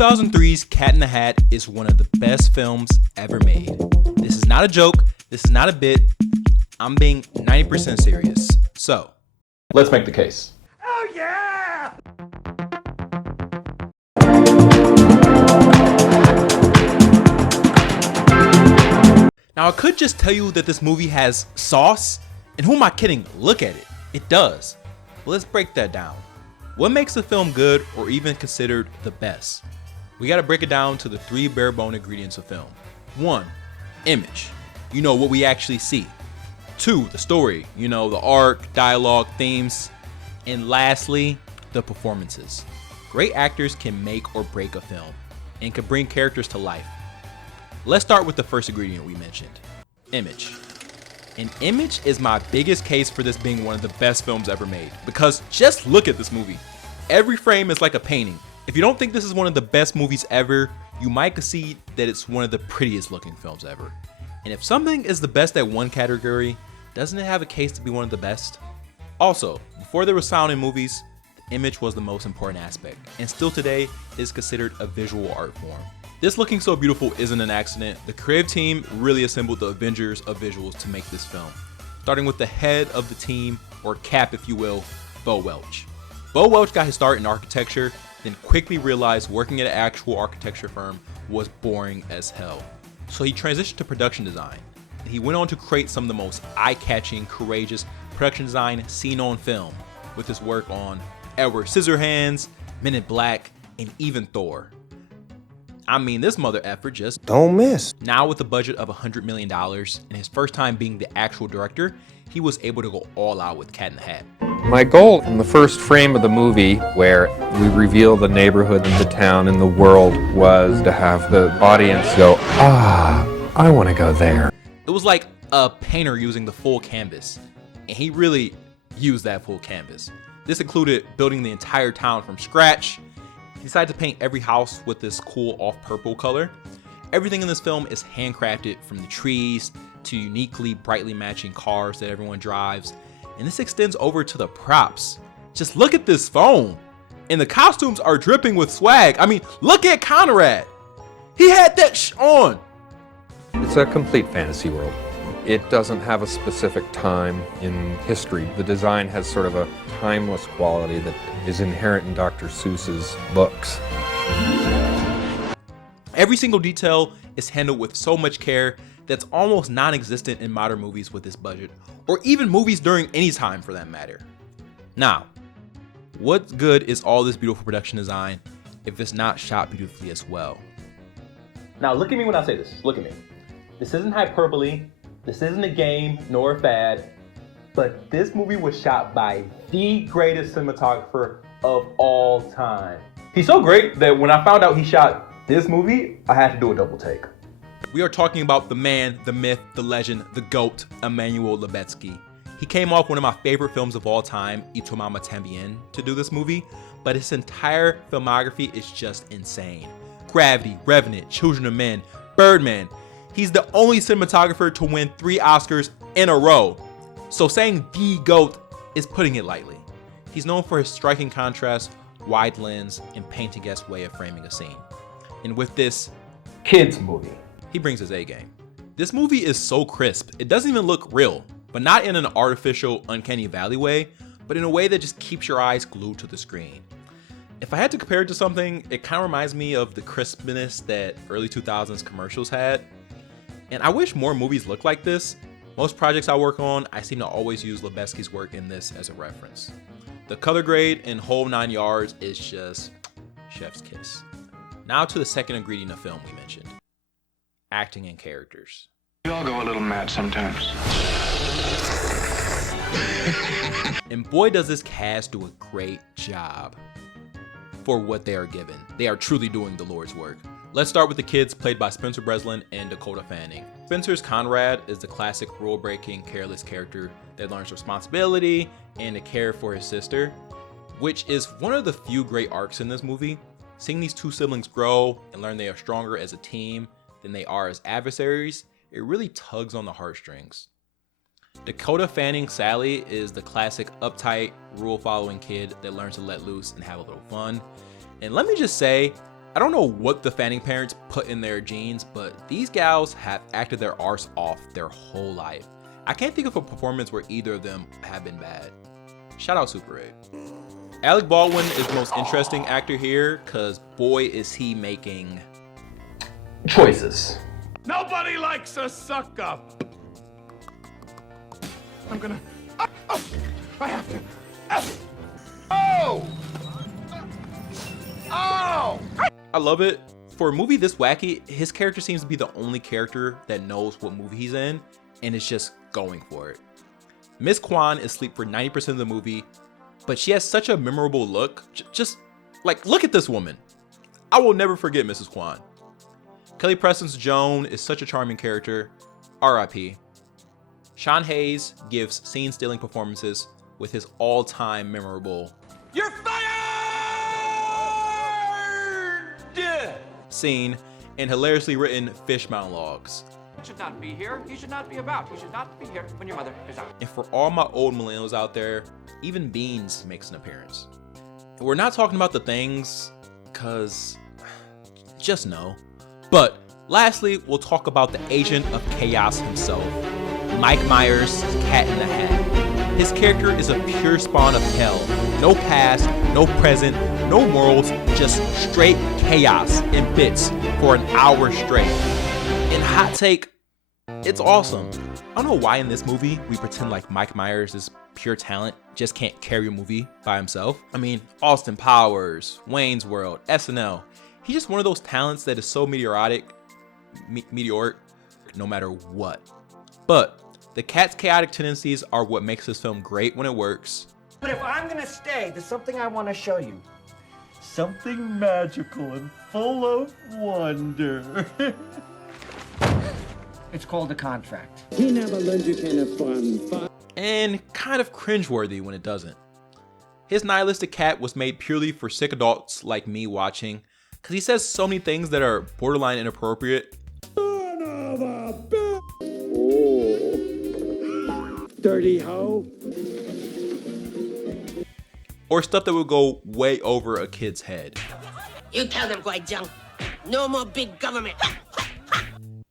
2003's Cat in the Hat is one of the best films ever made. This is not a joke, this is not a bit, I'm being 90% serious. So, let's make the case. Oh yeah! Now I could just tell you that this movie has sauce, and who am I kidding? Look at it. It does. But let's break that down. What makes a film good or even considered the best? We gotta break it down to the three bare bone ingredients of film. 1, image. You know, what we actually see. 2, the story. You know, the arc, dialogue, themes. And lastly, the performances. Great actors can make or break a film and can bring characters to life. Let's start with the first ingredient we mentioned, image. And image is my biggest case for this being one of the best films ever made, because just look at this movie. Every frame is like a painting. If you don't think this is one of the best movies ever, you might concede that it's one of the prettiest looking films ever. And if something is the best at one category, doesn't it have a case to be one of the best? Also, before there was sound in movies, the image was the most important aspect, and still today is considered a visual art form. This looking so beautiful isn't an accident. The creative team really assembled the Avengers of visuals to make this film. Starting with the head of the team, or Cap if you will, Bo Welch. Bo Welch got his start in architecture, then quickly realized working at an actual architecture firm was boring as hell. So he transitioned to production design, and he went on to create some of the most eye-catching, courageous production design seen on film, with his work on Edward Scissorhands, Men in Black, and even Thor. I mean, this mother effer just don't miss. Now with a budget of $100 million and his first time being the actual director, he was able to go all out with Cat in the Hat. My goal in the first frame of the movie, where we reveal the neighborhood and the town and the world, was to have the audience go, I want to go there. It was like a painter using the full canvas, and he really used that full canvas. This included building the entire town from scratch. He decided to paint every house with this cool off-purple color. Everything in this film is handcrafted, from the trees to uniquely brightly matching cars that everyone drives. And this extends over to the props. Just look at this phone. And the costumes are dripping with swag. I mean, look at Conrad. He had that on. It's a complete fantasy world. It doesn't have a specific time in history. The design has sort of a timeless quality that is inherent in Dr. Seuss's books. Every single detail is handled with so much care that's almost non-existent in modern movies with this budget, or even movies during any time for that matter. Now, what good is all this beautiful production design if it's not shot beautifully as well? Now look at me when I say this, look at me. This isn't hyperbole, this isn't a game nor a fad, but this movie was shot by the greatest cinematographer of all time. He's so great that when I found out he shot this movie, I had to do a double take. We are talking about the man, the myth, the legend, the GOAT, Emmanuel Lubezki. He came off one of my favorite films of all time, Y Tu Mama Tambien, to do this movie, but his entire filmography is just insane. Gravity, Revenant, Children of Men, Birdman. He's the only cinematographer to win 3 Oscars in a row. So saying the GOAT is putting it lightly. He's known for his striking contrast, wide lens, and paint-to-guess way of framing a scene. And with this kids movie, he brings his A game. This movie is so crisp, it doesn't even look real, but not in an artificial, uncanny valley way, but in a way that just keeps your eyes glued to the screen. If I had to compare it to something, it kind of reminds me of the crispness that early 2000s commercials had. And I wish more movies looked like this. Most projects I work on, I seem to always use Lubezki's work in this as a reference. The color grade and whole 9 yards is just chef's kiss. Now to the second ingredient of film we mentioned, acting and characters. We all go a little mad sometimes. And boy does this cast do a great job for what they are given. They are truly doing the Lord's work. Let's start with the kids, played by Spencer Breslin and Dakota Fanning. Spencer's Conrad is the classic rule-breaking, careless character that learns responsibility and to care for his sister, which is one of the few great arcs in this movie. Seeing these two siblings grow and learn they are stronger as a team than they are as adversaries, it really tugs on the heartstrings. Dakota Fanning Sally is the classic uptight, rule-following kid that learns to let loose and have a little fun. And let me just say, I don't know what the Fanning parents put in their genes, but these gals have acted their arse off their whole life. I can't think of a performance where either of them have been bad. Shout out Super 8. Alec Baldwin is the most interesting actor here, cause boy is he making choices. Nobody likes a suck up. I'm gonna. I have to. Oh! Oh! I love it. For a movie this wacky, his character seems to be the only character that knows what movie he's in and is just going for it. Miss Kwan is asleep for 90% of the movie, but she has such a memorable look. Just like, look at this woman. I will never forget Mrs. Kwan. Kelly Preston's Joan is such a charming character. R.I.P. Sean Hayes gives scene-stealing performances with his all-time memorable You're fired! scene and hilariously written fish monologues. You should not be here. You should not be about. You should not be here when your mother is out. And for all my old millennials out there, even Beans makes an appearance. And we're not talking about the things, cause just no. But lastly, we'll talk about the agent of chaos himself, Mike Myers' Cat in the Hat. His character is a pure spawn of hell. No past, no present, no morals, just straight chaos in bits for an hour straight. And hot take, it's awesome. I don't know why in this movie we pretend like Mike Myers is pure talent, just can't carry a movie by himself. I mean, Austin Powers, Wayne's World, SNL. He's just one of those talents that is so meteoric no matter what. But the cat's chaotic tendencies are what makes this film great when it works. But if I'm gonna stay, there's something I want to show you. Something magical and full of wonder. It's called a contract. He never learned you can have fun. And kind of cringeworthy when it doesn't. His nihilistic cat was made purely for sick adults like me watching, because he says so many things that are borderline inappropriate. Son of a bitch! Oh. Dirty hoe. Or stuff that would go way over a kid's head. You tell them, Guai Zhang. No more big government.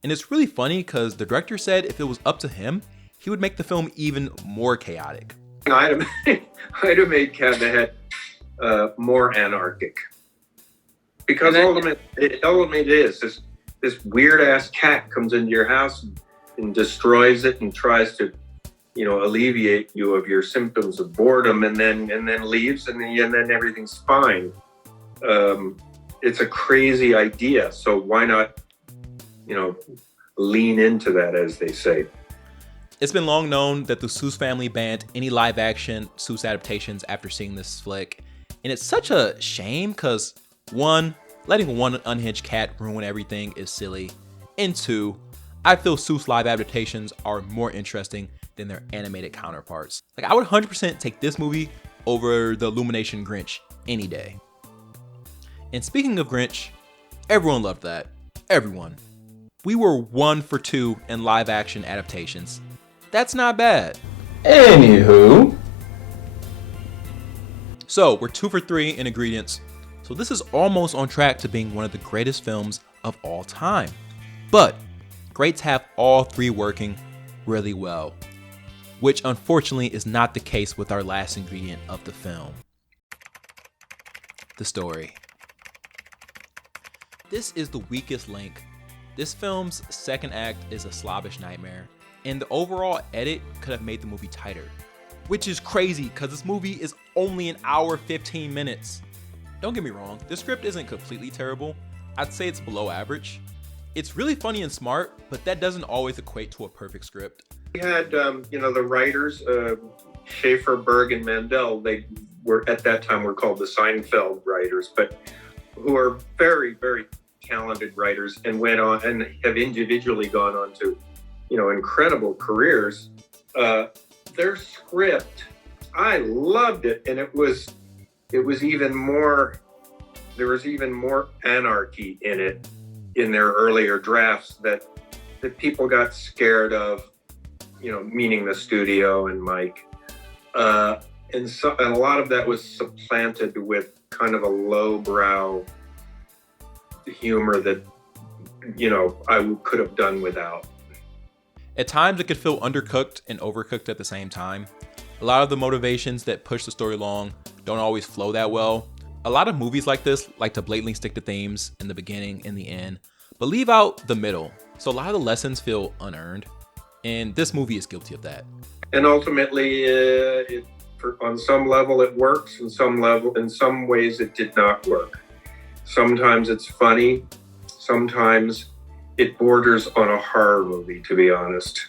And it's really funny because the director said if it was up to him, he would make the film even more chaotic. I'd have made Cat in the Hat more anarchic. Because ultimately it is. This weird-ass cat comes into your house and destroys it and tries to, alleviate you of your symptoms of boredom and then leaves and then everything's fine. It's a crazy idea. So why not, lean into that, as they say. It's been long known that the Seuss family banned any live-action Seuss adaptations after seeing this flick. And it's such a shame because, one, letting one unhinged cat ruin everything is silly. And two, I feel Seuss live adaptations are more interesting than their animated counterparts. I would 100% take this movie over the Illumination Grinch any day. And speaking of Grinch, everyone loved that. Everyone. We were 1 for 2 in live action adaptations. That's not bad. Anywho. So we're 2 for 3 in ingredients. So this is almost on track to being one of the greatest films of all time. But great to have all 3 working really well, which unfortunately is not the case with our last ingredient of the film. The story. This is the weakest link. This film's second act is a slobbish nightmare, and the overall edit could have made the movie tighter, which is crazy because this movie is only an hour 15 minutes. Don't get me wrong, this script isn't completely terrible. I'd say it's below average. It's really funny and smart, but that doesn't always equate to a perfect script. We had, the writers, Schaefer, Berg, and Mandel. They were, at that time, were called the Seinfeld writers, but who are very, very talented writers and went on and have individually gone on to, incredible careers. Their script, I loved it, and it was even more. There was even more anarchy in it in their earlier drafts that people got scared of. Meaning the studio and Mike, and a lot of that was supplanted with kind of a lowbrow humor that, you know, I could have done without. At times, it could feel undercooked and overcooked at the same time. A lot of the motivations that push the story along don't always flow that well. A lot of movies like this like to blatantly stick to themes in the beginning and the end, but leave out the middle. So a lot of the lessons feel unearned, and this movie is guilty of that. And ultimately, on some level it works, in some ways it did not work. Sometimes it's funny, sometimes it borders on a horror movie, to be honest.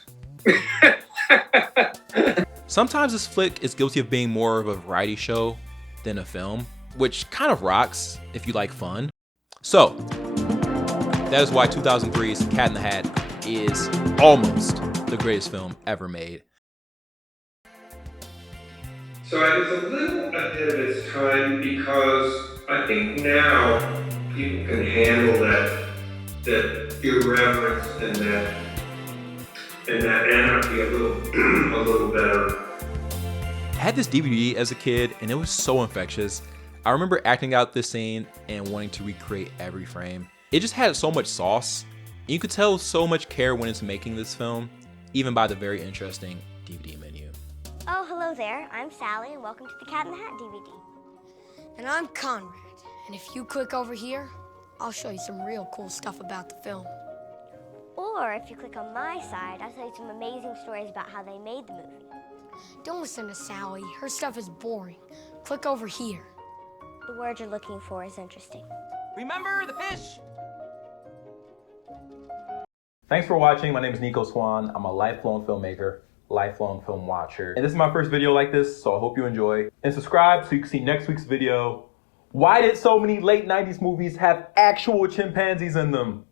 Sometimes this flick is guilty of being more of a variety show than a film, which kind of rocks if you like fun. So, that is why 2003's Cat in the Hat is almost the greatest film ever made. So I was a little ahead of its time because I think now people can handle that irreverence and that anarchy a little better. I had this DVD as a kid and it was so infectious. I remember acting out this scene and wanting to recreate every frame. It just had so much sauce. And you could tell so much care went into making this film, even by the very interesting DVD menu. Oh, hello there. I'm Sally, and welcome to the Cat in the Hat DVD. And I'm Conrad. And if you click over here, I'll show you some real cool stuff about the film. Or if you click on my side, I'll tell you some amazing stories about how they made the movie. Don't listen to Sally. Her stuff is boring. Click over here. The word you're looking for is interesting. Remember the fish? Thanks for watching. My name is Nico Swan. I'm a lifelong filmmaker, lifelong film watcher. And this is my first video like this, so I hope you enjoy. And subscribe so you can see next week's video. Why did so many late 90s movies have actual chimpanzees in them?